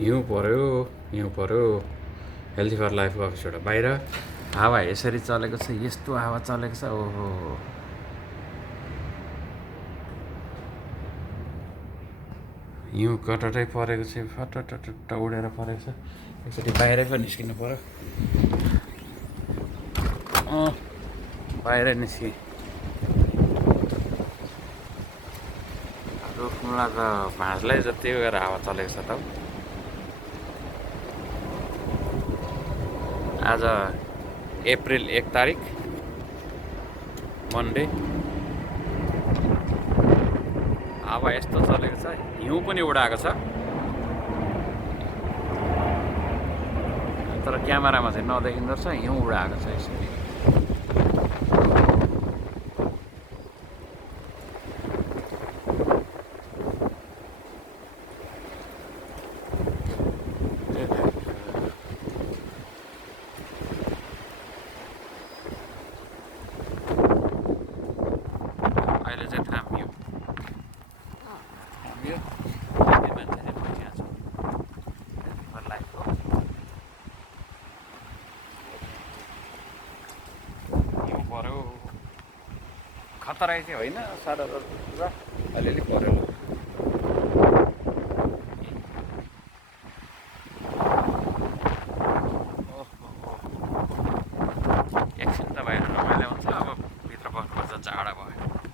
हिउँ पर्यो healthy for लाइफको अफिसबाट बाहिर हावा यसरी चलेको छ, यस्तो हावा चलेको छ। ओहो, हिउँ कटटै परेको छ, फटटट उडेर परेको छ। एकचोटि बाहिरै पो निस्किनु पऱ्यो। बाहिर निस्केँ। रुखमुलाको भाँजलाई जति गरेर हावा चलेको छ त। आज अप्रिल 1 तारिक मन्डे। हावा यस्तो चलेको छ, हिउँ पनि उडाएको छ, तर क्यामेरामा चाहिँ नदेखिँदो रहेछ। हिउँ उडाएको छ यसरी। अहिले चाहिँ थामियो। मान्छेले भइरहेको छ लाइफको। हिउँ पऱ्यो, खतरा चाहिँ होइन, साह्रो अलिअलि पऱ्यो।